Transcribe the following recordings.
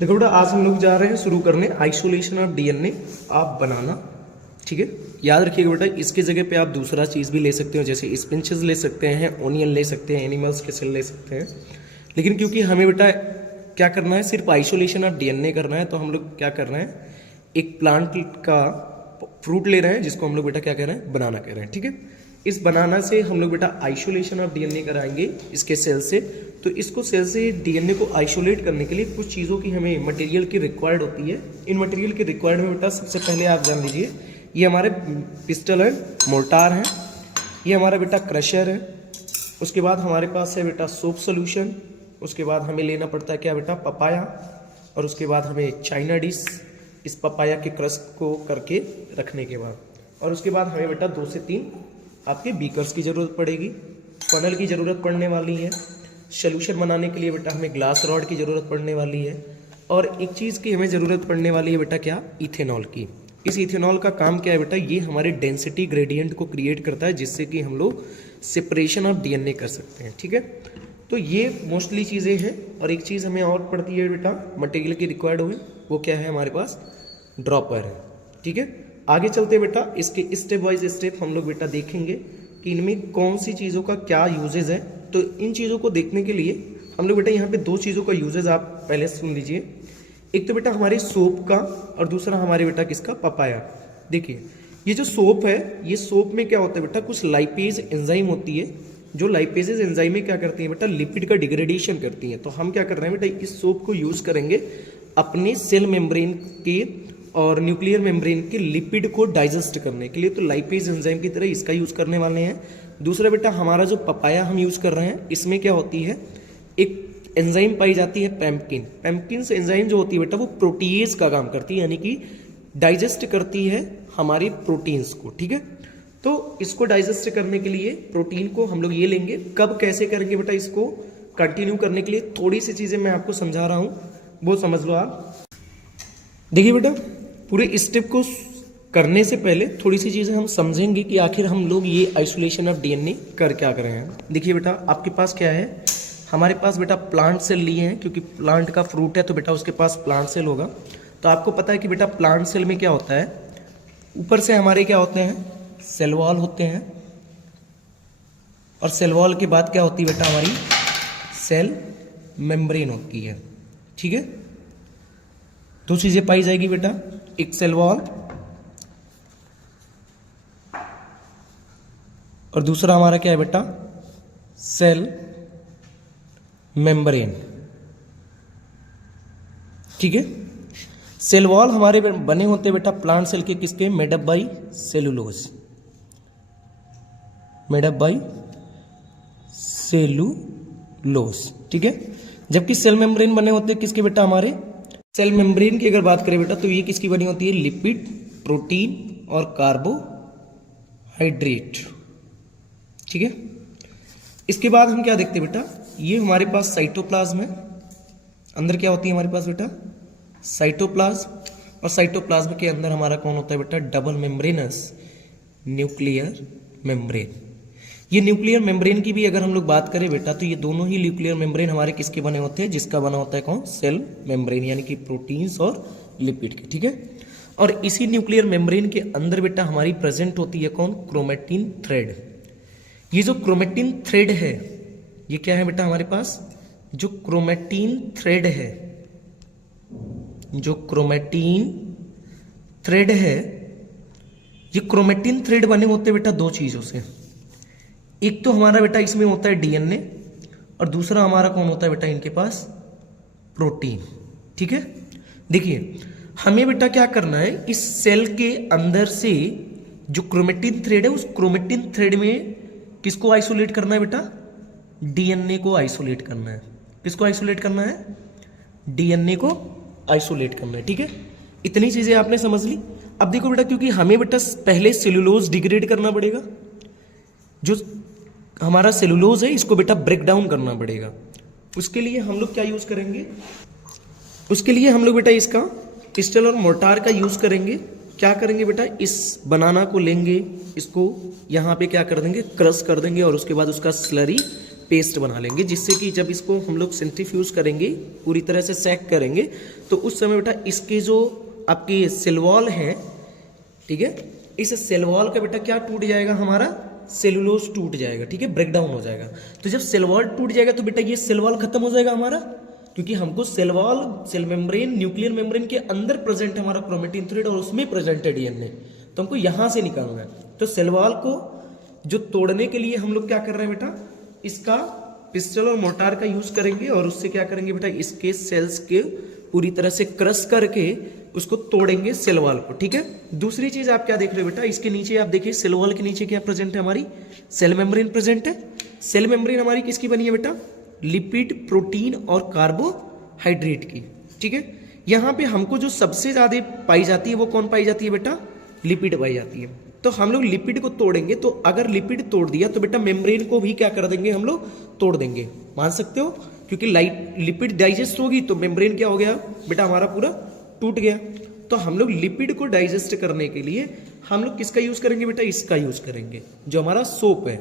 देखो बेटा, आज हम लोग जा रहे हैं शुरू करने आइसोलेशन ऑफ डीएनए आप बनाना। ठीक है, याद रखिएगा बेटा, इसकी जगह पे आप दूसरा चीज़ भी ले सकते हो, जैसे स्पिंचेस ले सकते हैं, ओनियन ले सकते हैं, एनिमल्स के सेल ले सकते हैं। लेकिन क्योंकि हमें बेटा क्या करना है, सिर्फ आइसोलेशन ऑफ डीएनए करना है, तो हम लोग क्या कर रहे हैं, एक प्लांट का फ्रूट ले रहे हैं जिसको हम लोग बेटा क्या कह रहे हैं, बनाना कह रहे हैं। ठीक है, इस बनाना से हम लोग बेटा आइसोलेशन ऑफ डीएनए कराएंगे इसके सेल से। तो इसको सेल से डीएनए को आइसोलेट करने के लिए कुछ चीज़ों की हमें मटेरियल की रिक्वायर्ड होती है। इन मटेरियल की रिक्वायर्ड में बेटा सबसे पहले आप जान लीजिए, ये हमारे पिस्टल है, मोर्टार है, ये हमारा बेटा क्रशर है, उसके बाद हमारे पास है बेटा सोप सोल्यूशन, उसके बाद हमें लेना पड़ता है क्या बेटा, पपाया, और उसके बाद हमें चाइना डिश, इस पपाया के क्रश को करके रखने के बाद, और उसके बाद हमें बेटा 2 से 3 आपके बीकर्स की ज़रूरत पड़ेगी, फनल की ज़रूरत पड़ने वाली है, सोल्यूशन बनाने के लिए बेटा हमें ग्लास रॉड की ज़रूरत पड़ने वाली है, और एक चीज़ की हमें ज़रूरत पड़ने वाली है बेटा क्या, इथेनॉल की। इस इथेनॉल का काम क्या है बेटा, ये हमारे डेंसिटी ग्रेडियंट को क्रिएट करता है, जिससे कि हम लोग सेपरेशन ऑफ डीएनए कर सकते हैं। ठीक है, तो ये मोस्टली चीज़ें हैं। और एक चीज़ हमें और पड़ती है बेटा, मटेरियल की रिक्वायर्ड हुई, वो क्या है, हमारे पास ड्रॉपर है। ठीक है, आगे चलते बेटा इसके स्टेप बाइज स्टेप हम लोग बेटा देखेंगे कि इनमें कौन सी चीज़ों का क्या यूजेज है। तो इन चीज़ों को देखने के लिए हम लोग बेटा यहाँ पे 2 चीज़ों का यूजेज आप पहले सुन लीजिए। एक तो बेटा हमारे सोप का, और दूसरा हमारे बेटा किसका, पपाया। देखिए ये जो सोप है, ये सोप में क्या होता है बेटा, कुछ लाइपेज एंजाइम होती है, जो लाइपेजेज एंजाइम में क्या करती है बेटा, लिपिड का डिग्रेडेशन करती है। तो हम क्या कर रहे हैं बेटा, इस सोप को यूज़ करेंगे अपने सेल मेम्ब्रेन के और न्यूक्लियर मेम्ब्रेन के लिपिड को डाइजेस्ट करने के लिए। तो लाइपेज एंजाइम की तरह इसका यूज़ करने वाले हैं। दूसरा बेटा हमारा जो पपाया हम यूज़ कर रहे हैं, इसमें क्या होती है, एक एंजाइम पाई जाती है पैम्पकिन। पैम्पकिन से एंजाइम जो होती है बेटा, वो प्रोटीज का काम करती है, यानी कि डाइजेस्ट करती है हमारी प्रोटीन्स को। ठीक है, तो इसको डाइजेस्ट करने के लिए प्रोटीन को हम लोग ये लेंगे। कब कैसे करेंगे बेटा, इसको कंटिन्यू करने के लिए थोड़ी सी चीज़ें मैं आपको समझा रहा हूँ, वो समझ लो आप। देखिए बेटा, पूरे स्टेप को करने से पहले थोड़ी सी चीज़ें हम समझेंगे कि आखिर हम लोग ये आइसोलेशन ऑफ डीएनए कर क्या कर रहे हैं। देखिए बेटा, आपके पास क्या है, हमारे पास बेटा प्लांट सेल लिए हैं, क्योंकि प्लांट का फ्रूट है तो बेटा उसके पास प्लांट सेल होगा। तो आपको पता है कि बेटा प्लांट सेल में क्या होता है, ऊपर से हमारे क्या होते हैं, सेल वॉल होते हैं, और सेल वॉल के बाद क्या होती है बेटा, हमारी सेल मेम्ब्रेन होती है। ठीक है, 2 चीज़ें पाई जाएगी बेटा, एक सेल वॉल और दूसरा हमारा क्या है बेटा, सेल मेम्ब्रेन। ठीक है, सेल वॉल हमारे बने होते हैं बेटा प्लांट सेल के, किसके, made up by cellulose, made up by cellulose. ठीक है, जबकि सेल मेम्ब्रेन बने होते हैं किसके बेटा, हमारे सेल मेम्ब्रेन की अगर बात करें बेटा, तो ये किसकी बनी होती है, लिपिड, प्रोटीन और कार्बोहाइड्रेट। ठीक है, इसके बाद हम क्या देखते हैं बेटा, ये हमारे पास साइटोप्लाज्म है, अंदर क्या होती है हमारे पास बेटा, साइटोप्लाज्म, और साइटोप्लाज्म के अंदर हमारा कौन होता है बेटा, डबल मेम्ब्रेनस न्यूक्लियर मेम्ब्रेन। ये न्यूक्लियर मेम्ब्रेन की भी अगर हम लोग बात करें बेटा, तो ये दोनों ही न्यूक्लियर मेम्ब्रेन हमारे किसके बने होते हैं, जिसका बना होता है कौन, सेल मेम्ब्रेन, यानी कि प्रोटीन्स और लिपिड के। ठीक है, और इसी न्यूक्लियर मेम्ब्रेन के अंदर बेटा हमारी प्रेजेंट होती है कौन, क्रोमेटिन थ्रेड। ये जो क्रोमेटिन थ्रेड है, ये क्या है बेटा हमारे पास, जो क्रोमेटिन थ्रेड है, जो क्रोमेटिन थ्रेड है, ये क्रोमेटिन थ्रेड बने होते हैं बेटा 2 चीजों से। एक तो हमारा बेटा इसमें होता है डीएनए, और दूसरा हमारा कौन होता है बेटा, इनके पास प्रोटीन। ठीक है, देखिए हमें बेटा क्या करना है, इस सेल के अंदर से जो क्रोमेटिन थ्रेड है, उस क्रोमेटिन थ्रेड में किसको आइसोलेट करना है बेटा, डीएनए को आइसोलेट करना है। किसको आइसोलेट करना है, डीएनए को आइसोलेट करना है। ठीक है, इतनी चीजें आपने समझ ली। अब देखो बेटा, क्योंकि हमें बेटा पहले सेलुलोज डिग्रेड करना पड़ेगा, जो हमारा सेलुलोज है इसको बेटा ब्रेक डाउन करना पड़ेगा। उसके लिए हम लोग क्या यूज करेंगे, उसके लिए हम लोग बेटा इसका पिस्टल और मोर्टार का यूज करेंगे। क्या करेंगे बेटा, इस बनाना को लेंगे, इसको यहाँ पे क्या कर देंगे, क्रश कर देंगे, और उसके बाद उसका स्लरी पेस्ट बना लेंगे, जिससे कि जब इसको हम लोग सेंट्रीफ्यूज करेंगे, पूरी तरह से सेक करेंगे, तो उस समय बेटा इसके जो आपकी सेल वॉल है, ठीक है, इस सेल वॉल का बेटा क्या टूट जाएगा, हमारा सेलुलोज टूट जाएगा, ठीक है, ब्रेक डाउन हो जाएगा। तो जब सेल वॉल टूट जाएगा तो बेटा ये सेल वॉल खत्म हो जाएगा हमारा, क्योंकि हमको cell wall, cell membrane, nuclear membrane के अंदर प्रेजेंट है हमारा क्रोमेटिन थ्रेड और उसमें प्रेजेंट है डीएनए, तो हमको यहां से निकालना है। तो सेल वॉल को जो तोड़ने के लिए हम लोग क्या कर रहे हैं बेटा, इसका पिस्टल और मोर्टार का यूज करेंगे और उससे क्या करेंगे बेटा, इसके सेल्स के पूरी तरह से क्रश करके उसको तोड़ेंगे सेल वॉल को, ठीक है। दूसरी चीज आप क्या देख रहे हो बेटा, इसके नीचे आप देखिए सेल वॉल के नीचे क्या प्रेजेंट है, हमारी सेल मेम्ब्रेन प्रेजेंट है। सेल मेम्ब्रेन हमारी किसकी बनी है बेटा, लिपिड, प्रोटीन और कार्बोहाइड्रेट की, ठीक है। यहाँ पे हमको जो सबसे ज्यादा पाई जाती है वो कौन पाई जाती है बेटा, लिपिड पाई जाती है। तो हम लोग लिपिड को तोड़ेंगे, तो अगर लिपिड तोड़ दिया तो बेटा मेम्ब्रेन को भी क्या कर देंगे, हम लोग तोड़ देंगे, मान सकते हो, क्योंकि लिपिड डाइजेस्ट होगी तो मेम्ब्रेन क्या हो गया बेटा, हमारा पूरा टूट गया। तो हम लोग लिपिड को डाइजेस्ट करने के लिए हम लोग किसका यूज करेंगे बेटा, इसका यूज करेंगे, जो हमारा सोप है।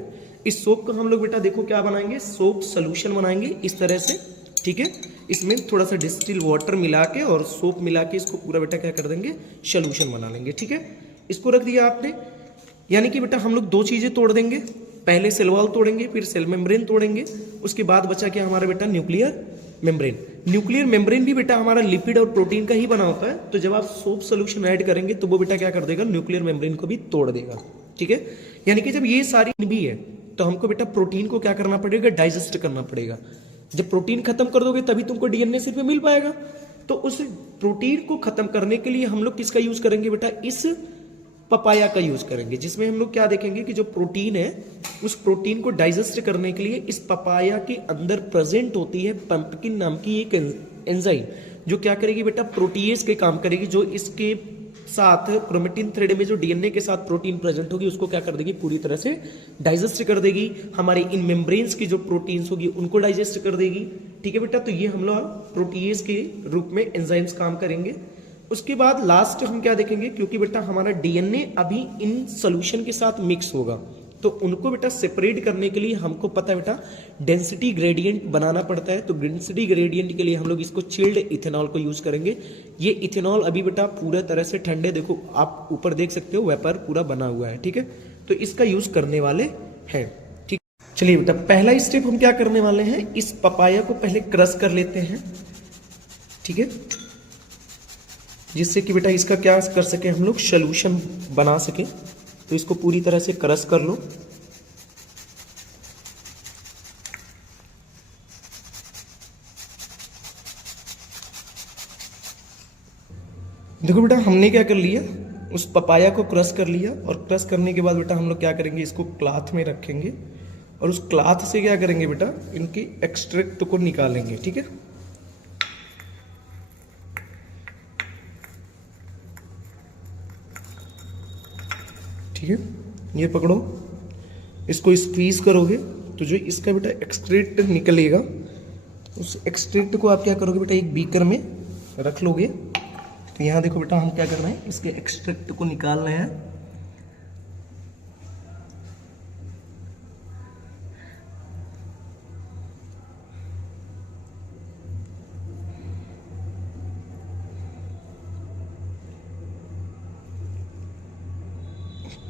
इस सोप को हम लोग बेटा देखो क्या बनाएंगे, सोप सोल्यूशन बनाएंगे इस तरह से, ठीक है। इसमें थोड़ा सा डिस्टिल वाटर मिला के और सोप मिला के इसको पूरा बेटा क्या कर देंगे, सोल्यूशन बना लेंगे, ठीक है। इसको रख दिया आपने, यानी कि बेटा हम लोग दो चीजें तोड़ देंगे, पहले सेल वॉल तोड़ेंगे, फिर सेल मेम्ब्रेन तोड़ेंगे, उसके बाद बचा क्या हमारा बेटा, न्यूक्लियर मेम्ब्रेन। न्यूक्लियर मेम्ब्रेन भी बेटा हमारा लिपिड और प्रोटीन का ही बना होता है, तो जब आप सोप सोल्यूशन ऐड करेंगे तो वो बेटा क्या कर देगा, न्यूक्लियर मेम्ब्रेन को भी तोड़ देगा, ठीक है। यानी कि जब ये सारी भी है तो हमको बेटा प्रोटीन को क्या करना पड़ेगा, डाइजेस्ट करना पड़ेगा। जब प्रोटीन खत्म कर दोगे तभी तुमको डीएनए सिर्फ मिल पाएगा। तो उस प्रोटीन को खत्म करने के लिए हम लोग किसका यूज करेंगे बेटा, इस पपाया का यूज करेंगे, जिसमें हम लोग क्या देखेंगे कि जो प्रोटीन है उस प्रोटीन को डाइजेस्ट करने के लिए इस पपाया के अंदर प्रेजेंट होती है पंपकिन नाम की एक एंजाइम, जो क्या करेगी बेटा, प्रोटीएज के काम करेगी, जो इसके साथ क्रोमेटिन थ्रेड में जो डीएनए के साथ प्रोटीन प्रेजेंट होगी उसको क्या कर देगी, पूरी तरह से डाइजेस्ट कर देगी। हमारे इन मेम्ब्रेन्स की जो प्रोटीन्स होगी उनको डाइजेस्ट कर देगी, ठीक है बेटा। तो ये हम लोग प्रोटीएज के रूप में एंजाइम्स काम करेंगे। उसके बाद लास्ट हम क्या देखेंगे, क्योंकि बेटा हमारा डीएनए अभी इन सोल्यूशन के साथ मिक्स होगा, तो उनको बेटा सेपरेट करने के लिए हमको पता है बेटा डेंसिटी ग्रेडियंट बनाना पड़ता है। तो डेंसिटी ग्रेडियंट के लिए हम लोग इसको चिल्ड इथेनॉल को यूज करेंगे। ये इथेनॉल अभी बेटा पूरा तरह से ठंडे, देखो आप ऊपर देख सकते हो वेपर पूरा बना हुआ है, ठीक है। तो इसका यूज करने वाले हैं, ठीक। चलिए बेटा पहला स्टेप हम क्या करने वाले हैं, इस पपाया को पहले क्रश कर लेते हैं, ठीक है, जिससे कि बेटा इसका क्या कर सके हम लोग, सोल्यूशन बना सके। तो इसको पूरी तरह से क्रश कर लो। देखो बेटा हमने क्या कर लिया, उस पपाया को क्रश कर लिया, और क्रश करने के बाद बेटा हम लोग क्या करेंगे, इसको क्लॉथ में रखेंगे और उस क्लॉथ से क्या करेंगे बेटा, इनकी एक्सट्रैक्ट को निकालेंगे, ठीक है। ठीक है, ये पकड़ो, इसको स्क्वीज करोगे तो जो इसका बेटा एक्सट्रैक्ट निकलेगा, उस एक्सट्रैक्ट को आप क्या करोगे बेटा, एक बीकर में रख लोगे। तो यहाँ देखो बेटा हम क्या कर रहे हैं, इसके एक्सट्रैक्ट को निकाल रहे हैं।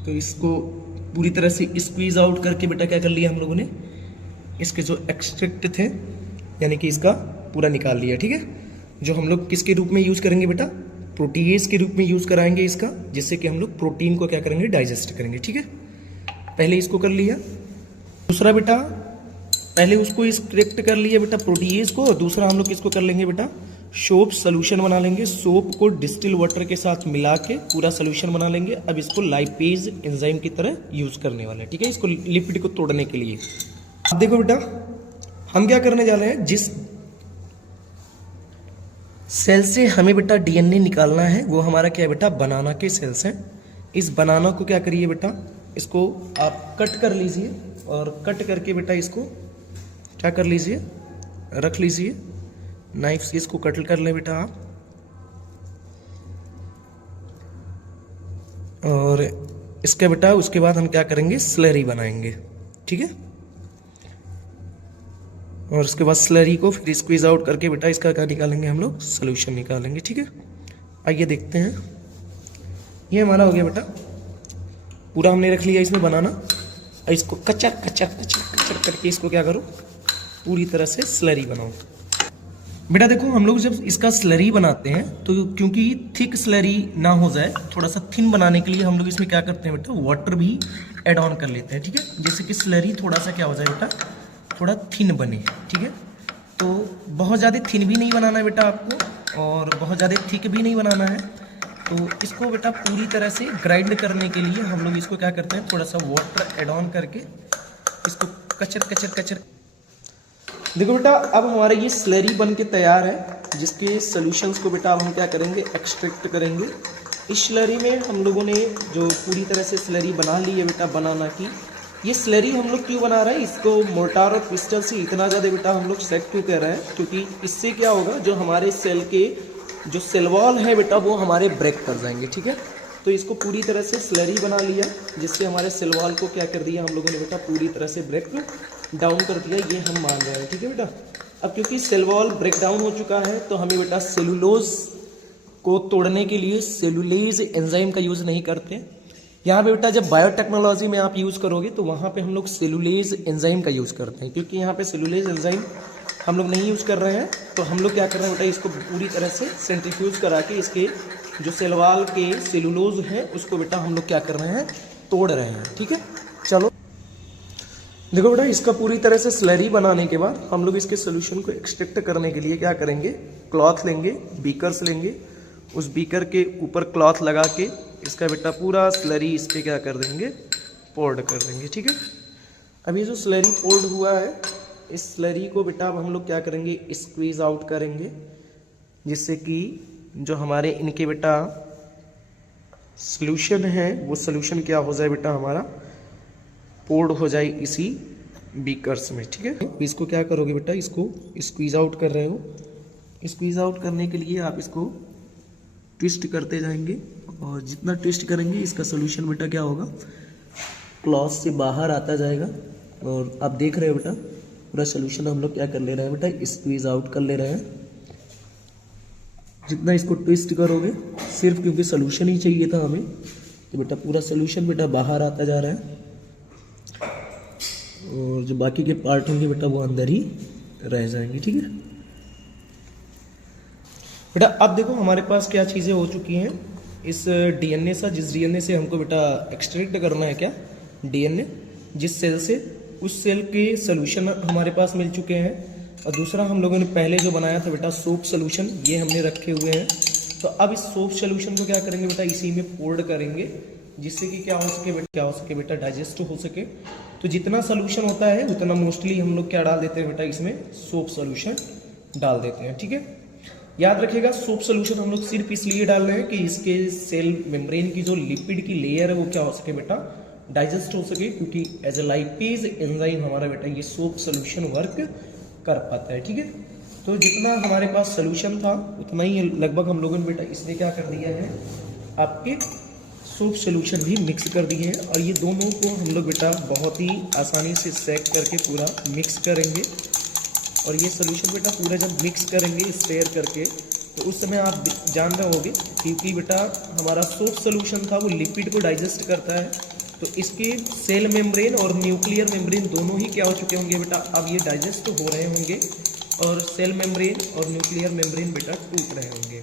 तो इसको पूरी तरह से स्क्वीज आउट करके बेटा क्या कर लिया हम लोगों ने, इसके जो एक्सट्रैक्ट थे यानी कि इसका पूरा निकाल लिया, ठीक है। जो हम लोग किसके रूप में यूज करेंगे बेटा, प्रोटीएज के रूप में यूज कराएंगे इसका, जिससे कि हम लोग प्रोटीन को क्या करेंगे, डाइजेस्ट करेंगे, ठीक है। पहले इसको कर लिया। दूसरा बेटा पहले उसको एक्सट्रैक्ट कर लिया बेटा प्रोटीएज को, और दूसरा हम लोग इसको कर लेंगे बेटा सोप सोल्यूशन बना लेंगे। सोप को डिस्टिल वाटर के साथ मिला के पूरा सोल्यूशन बना लेंगे। अब इसको लाइपेज एंजाइम की तरह यूज करने वाले हैं, ठीक है, इसको लिपिड को तोड़ने के लिए। अब देखो बेटा हम क्या करने जा रहे हैं, जिस सेल से हमें बेटा डीएनए निकालना है वो हमारा क्या है बेटा, बनाना के सेल्स हैं। इस बनाना को क्या करिए बेटा, इसको आप कट कर लीजिए, और कट करके बेटा इसको क्या कर लीजिए, रख लीजिए, नाइफ से इसको कट कर ले बेटा आप। और इसके बेटा उसके बाद हम क्या करेंगे, स्लरी बनाएंगे, ठीक है। और उसके बाद स्लरी को फिर स्क्वीज आउट करके बेटा इसका क्या निकालेंगे, हम लोग सोल्यूशन निकालेंगे। ठीक है, आइए देखते हैं। ये हमारा हो गया बेटा, पूरा हमने रख लिया इसमें बनाना। और इसको कचर कचर कचर कचर करके इसको क्या करो, पूरी तरह से स्लरी बनाओ। बेटा देखो, हम लोग जब इसका स्लरी बनाते हैं तो क्योंकि थिक स्लरी ना हो जाए, थोड़ा सा थिन बनाने के लिए हम लोग इसमें क्या करते हैं बेटा, वाटर भी ऐड ऑन कर लेते हैं। ठीक है, जैसे कि स्लरी थोड़ा सा क्या हो जाए बेटा, थोड़ा थिन बने। ठीक है, तो बहुत ज़्यादा थिन भी नहीं बनाना है बेटा आपको, और बहुत ज़्यादा थिक भी नहीं बनाना है। तो इसको बेटा पूरी तरह से ग्राइंड करने के लिए हम लोग इसको क्या करते हैं, थोड़ा सा वाटर ऐड ऑन करके इसको कचर कचर कचर। देखो बेटा, अब हमारा ये स्लरी बन के तैयार है, जिसके सॉल्यूशंस को बेटा अब हम क्या करेंगे, एक्सट्रैक्ट करेंगे। इस स्लरी में हम लोगों ने जो पूरी तरह से स्लरी बना ली है बेटा बनाना की, ये स्लरी हम लोग क्यों बना रहे हैं, इसको मोर्टार और पिस्टल से इतना ज़्यादा बेटा हम लोग सेट क्यों कर रहे हैं, क्योंकि इससे क्या होगा, जो हमारे सेल के जो सेल वॉल है बेटा वो हमारे ब्रेक कर जाएंगे। ठीक है, तो इसको पूरी तरह से स्लरी बना लिया, जिससे हमारे सेल वॉल को क्या कर दिया हम लोगों ने बेटा, पूरी तरह से ब्रेक डाउन कर दिया, ये हम मान रहे हैं। ठीक है बेटा, अब क्योंकि सेल वॉल ब्रेक डाउन हो चुका है तो हमें बेटा सेलुलोज को तोड़ने के लिए सेलुलेज एंजाइम का यूज़ नहीं करते। यहाँ पे बेटा जब बायोटेक्नोलॉजी में आप यूज़ करोगे तो वहाँ पे हम लोग सेलुलेज एंजाइम का यूज़ करते हैं, क्योंकि यहाँ पे सेलुलेज एंजाइम हम लोग नहीं यूज़ कर रहे हैं। तो हम लोग क्या कर रहे हैं बेटा, इसको पूरी तरह से सेंट्रीफ्यूज करा के इसके जो सेल वॉल के सेलुलोज है उसको बेटा हम लोग क्या कर रहे हैं, तोड़ रहे हैं। ठीक है, चलो देखो बेटा, इसका पूरी तरह से स्लरी बनाने के बाद हम लोग इसके सोल्यूशन को एक्सट्रैक्ट करने के लिए क्या करेंगे, क्लॉथ लेंगे, बीकर्स लेंगे, उस बीकर के ऊपर क्लॉथ लगा के इसका बेटा पूरा स्लरी इस पर क्या कर देंगे, पोर्ड कर देंगे। ठीक है, अभी जो स्लरी पोर्ड हुआ है, इस स्लरी को बेटा अब हम लोग क्या करेंगे, स्क्वीज आउट करेंगे, जिससे कि जो हमारे इनके बेटा सोल्यूशन है वो सोल्यूशन क्या हो जाए बेटा, हमारा पोर्ड हो जाए इसी बीकर्स में। ठीक है, इसको क्या करोगे बेटा, इसको स्क्वीज आउट कर रहे हो, स्क्वीज आउट करने के लिए आप इसको ट्विस्ट करते जाएंगे, और जितना ट्विस्ट करेंगे इसका सोल्यूशन बेटा क्या होगा, क्लॉथ से बाहर आता जाएगा। और आप देख रहे हो बेटा पूरा सोल्यूशन हम लोग क्या कर ले रहे हैं बेटा, स्क्वीज आउट कर ले रहे हैं। जितना इसको ट्विस्ट करोगे, सिर्फ क्योंकि सोल्यूशन ही चाहिए था हमें, तो बेटा पूरा सोल्यूशन बेटा बाहर आता जा रहा है, और जो बाकी के पार्ट होंगे बेटा वो अंदर ही रह जाएंगे। ठीक है बेटा, अब देखो हमारे पास क्या चीज़ें हो चुकी हैं इस डीएनए से, जिस डीएनए से हमको बेटा एक्सट्रैक्ट करना है क्या, डीएनए जिस सेल से, उस सेल के सोल्यूशन हमारे पास मिल चुके हैं। और दूसरा हम लोगों ने पहले जो बनाया था बेटा सोप सोल्यूशन, ये हमने रखे हुए हैं। तो अब इस सोप सोल्यूशन को क्या करेंगे बेटा, इसी में पोर्ड करेंगे, जिससे कि क्या हो सके बेटा, डाइजेस्ट हो सके। तो जितना सोल्यूशन होता है उतना मोस्टली हम लोग क्या डाल देते हैं बेटा, इसमें सोप सोल्यूशन डाल देते हैं। ठीक है, याद रखिएगा सोप सोल्यूशन हम लोग सिर्फ इसलिए डाल रहे हैं कि इसके सेल मेम्ब्रेन की जो लिपिड की लेयर है वो क्या हो सके बेटा, डाइजेस्ट हो सके, क्योंकि एज ए लाइपेज एंजाइम हमारा बेटा ये सोप सोल्यूशन वर्क कर पाता है। ठीक है, तो जितना हमारे पास सोल्यूशन था उतना ही लगभग हम लोगों ने बेटा इसने क्या कर दिया है, आपके सोप सोल्यूशन भी मिक्स कर दिए हैं। और ये दोनों को हम लोग बेटा बहुत ही आसानी से सेक करके पूरा मिक्स करेंगे। और ये सोल्यूशन बेटा पूरा जब मिक्स करेंगे स्टेयर करके, तो उस समय आप जान रहे होगे क्योंकि बेटा हमारा सोप सोल्यूशन था वो लिपिड को डाइजेस्ट करता है, तो इसके सेल मेम्ब्रेन और न्यूक्लियर मेम्ब्रेन दोनों ही क्या हो चुके होंगे बेटा, अब ये डाइजेस्ट हो रहे होंगे, और सेल मेम्ब्रेन और न्यूक्लियर मेम्ब्रेन बेटा टूट रहे होंगे।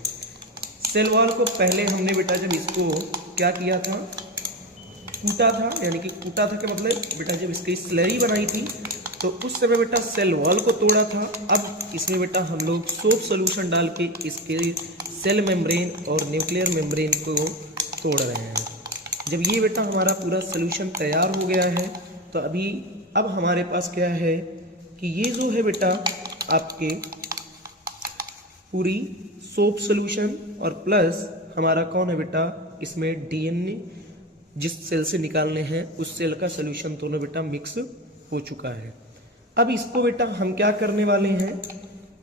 सेल वॉल को पहले हमने बेटा जब इसको क्या किया था, कूटा था, यानी कि कूटा था क्या मतलब बेटा, जब इसकी स्लरी बनाई थी तो उस समय बेटा सेल वॉल को तोड़ा था। अब इसमें बेटा हम लोग सोप सोल्यूशन डाल के इसके सेल मेम्ब्रेन और न्यूक्लियर मेम्ब्रेन को तोड़ रहे हैं। जब ये बेटा हमारा पूरा सोल्यूशन तैयार हो गया है, तो अब हमारे पास क्या है कि ये जो है बेटा आपके पूरी सोप सोल्यूशन और प्लस हमारा कौन है बेटा, इसमें डीएनए जिस सेल से निकालने हैं उस सेल का सोल्यूशन दोनों बेटा मिक्स हो चुका है। अब इसको बेटा हम क्या करने वाले हैं,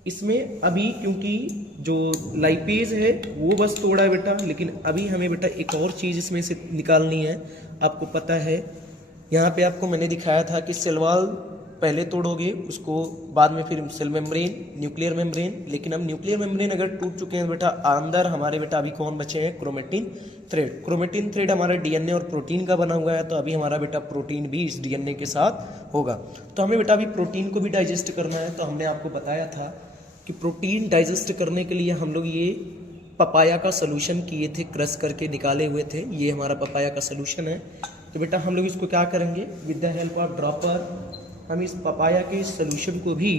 इसमें अभी क्योंकि जो लाइपेज है वो बस तोड़ा है बेटा, लेकिन अभी हमें बेटा एक और चीज़ इसमें से निकालनी है। आपको पता है यहाँ पे आपको मैंने दिखाया था कि सेल वॉल पहले तोड़ोगे उसको, बाद में फिर सेल मेम्ब्रेन, न्यूक्लियर मेम्ब्रेन। लेकिन अब न्यूक्लियर मेम्ब्रेन अगर टूट चुके हैं बेटा, अंदर हमारे बेटा अभी कौन बचे हैं? Chromatin thread. क्रोमेटिन थ्रेड हमारा डीएनए और प्रोटीन का बना हुआ है, तो अभी हमारा बेटा प्रोटीन भी इस डीएनए के साथ होगा। तो हमें बेटा अभी प्रोटीन को भी डाइजेस्ट करना है। तो हमने आपको बताया था कि प्रोटीन डाइजेस्ट करने के लिए हम लोग ये पपाया का सोल्यूशन किए थे, क्रश करके निकाले हुए थे। ये हमारा पपाया का सोल्यूशन है। तो बेटा हम लोग इसको क्या करेंगे? With the help of dropper हम इस पपाया के सोल्यूशन को भी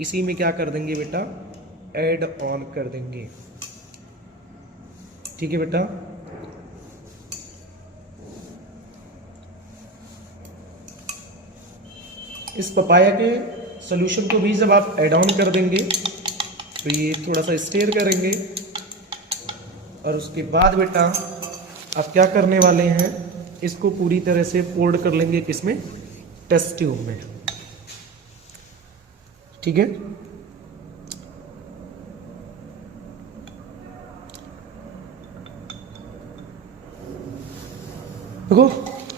इसी में क्या कर देंगे बेटा? ऐड ऑन कर देंगे। ठीक है बेटा। इस पपाया के सोल्यूशन को भी जब आप ऐड ऑन कर देंगे तो ये थोड़ा सा स्टेयर करेंगे, और उसके बाद बेटा आप क्या करने वाले हैं? इसको पूरी तरह से पोर्ड कर लेंगे किसमें? टेस्ट ट्यूब में। ठीक है। देखो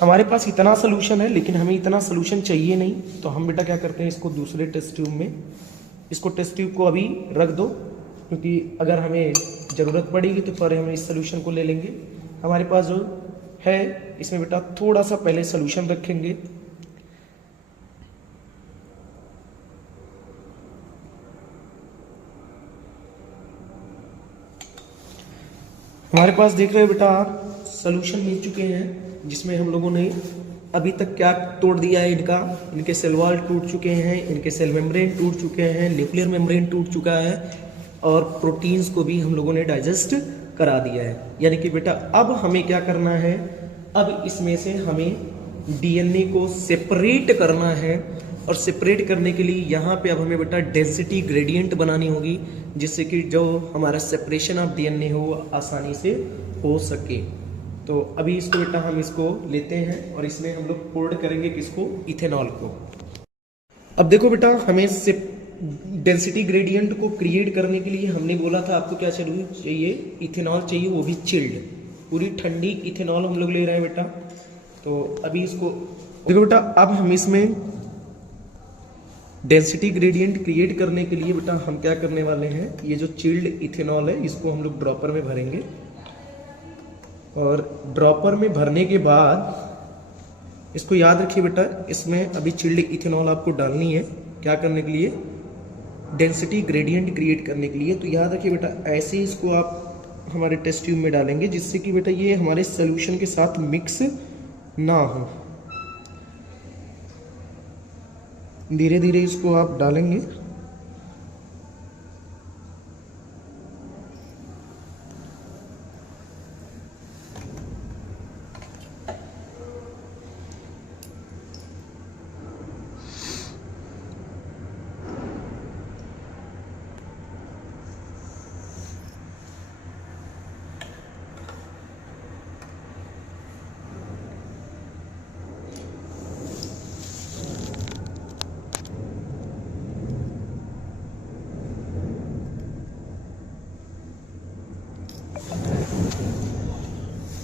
हमारे पास इतना सोल्यूशन है, लेकिन हमें इतना सोल्यूशन चाहिए नहीं, तो हम बेटा क्या करते हैं? इसको दूसरे टेस्ट ट्यूब में, इसको टेस्ट ट्यूब को अभी रख दो, क्योंकि अगर हमें ज़रूरत पड़ेगी तो फिर हम इस सोल्यूशन को ले लेंगे। हमारे पास जो है इसमें बेटा थोड़ा सा पहले सोल्यूशन रखेंगे। हमारे पास देख रहे हो बेटा आप सोल्यूशन मिल चुके हैं, जिसमें हम लोगों ने अभी तक क्या तोड़ दिया है? इनके सेल वॉल टूट चुके हैं, इनके सेल मेम्ब्रेन टूट चुके हैं, न्यूक्लियर मेम्ब्रेन टूट चुका है, और प्रोटीन्स को भी हम लोगों ने डाइजेस्ट करा दिया है। यानी कि बेटा अब हमें क्या करना है? अब इसमें से हमें डीएनए को सेपरेट करना है, और सेपरेट करने के लिए यहाँ पे अब हमें बेटा डेंसिटी ग्रेडियंट बनानी होगी, जिससे कि जो हमारा सेपरेशन ऑफ डीएनए हो वो आसानी से हो सके। तो अभी इसको बेटा हम इसको लेते हैं और इसमें हम लोग पोर्ड करेंगे किसको? इथेनॉल को। अब देखो बेटा हमें डेंसिटी ग्रेडियंट को क्रिएट करने के लिए हमने बोला था आपको क्या चाहिए? इथेनॉल चाहिए, वो भी चिल्ड, पूरी ठंडी इथेनॉल हम लोग ले रहे हैं बेटा। तो अभी इसको देखो बेटा, अब हम इसमें डेंसिटी ग्रेडियंट क्रिएट करने के लिए बेटा हम क्या करने वाले हैं? ये जो चिल्ड इथेनॉल है इसको हम लोग ड्रॉपर में भरेंगे, और ड्रॉपर में भरने के बाद इसको याद रखिए बेटा, इसमें अभी चिल्ड इथेनॉल आपको डालनी है। क्या करने के लिए? डेंसिटी ग्रेडियंट क्रिएट करने के लिए। तो याद रखिए बेटा ऐसे ही इसको आप हमारे टेस्ट ट्यूब में डालेंगे, जिससे कि बेटा ये हमारे सोल्यूशन के साथ मिक्स ना हो। धीरे धीरे इसको आप डालेंगे।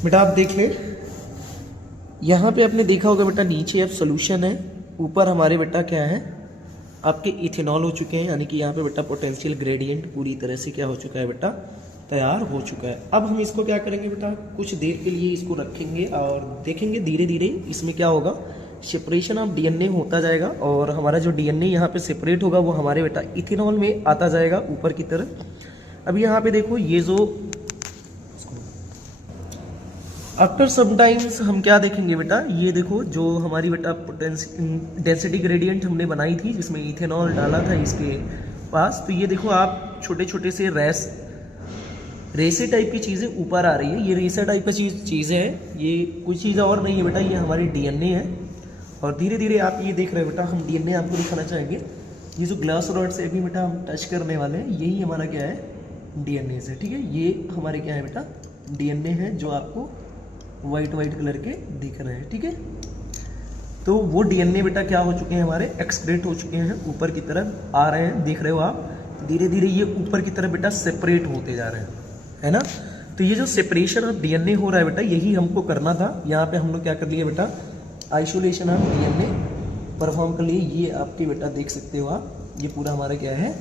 बेटा आप देख ले, यहाँ पे आपने देखा होगा बेटा नीचे अब सोल्यूशन है, ऊपर हमारे बेटा क्या है? आपके इथेनॉल हो चुके हैं। यानी कि यहाँ पे बेटा पोटेंशियल ग्रेडियंट पूरी तरह से क्या हो चुका है बेटा? तैयार हो चुका है। अब हम इसको क्या करेंगे बेटा? कुछ देर के लिए इसको रखेंगे और देखेंगे धीरे धीरे इसमें क्या होगा? सेपरेशन ऑफ डीएनए होता जाएगा, और हमारा जो डीएनए यहाँ पे सेपरेट होगा वो हमारे बेटा इथेनॉल में आता जाएगा ऊपर की तरफ। अब यहाँ पे देखो ये जो आफ्टर समटाइम्स हम क्या देखेंगे बेटा? ये देखो जो हमारी बेटा डेंसिटी ग्रेडियंट हमने बनाई थी, जिसमें इथेनॉल डाला था इसके पास, तो ये देखो आप छोटे छोटे से रेसे टाइप की चीज़ें ऊपर आ रही है। ये रेसा टाइप की चीज़ है, ये कोई चीज़ और नहीं है बेटा, ये हमारी डीएनए है। और धीरे धीरे आप ये देख रहे हैं बेटा, हम डीएनए आपको दिखाना चाहेंगे। ये जो ग्लास रॉड से अभी बेटा हम टच करने वाले हैं, यही हमारा क्या है? डीएनए से। ठीक है, ये हमारे क्या है बेटा? डीएनए है, जो आपको वाइट कलर के दिख रहे हैं। ठीक है, तो वो डीएनए बेटा क्या हो चुके हैं? हमारे एक्सक्रीट हो चुके हैं, ऊपर की तरफ आ रहे हैं। देख रहे हो आप, धीरे धीरे ये ऊपर की तरफ बेटा सेपरेट होते जा रहे हैं, है ना? तो ये जो सेपरेशन ऑफ डीएनए हो रहा है बेटा, यही हमको करना था। यहाँ पे हम लोग क्या कर लिए बेटा? आइसोलेशन ऑफ डीएनए परफॉर्म कर लिए। ये आपके बेटा देख सकते हो आप, ये पूरा हमारा क्या है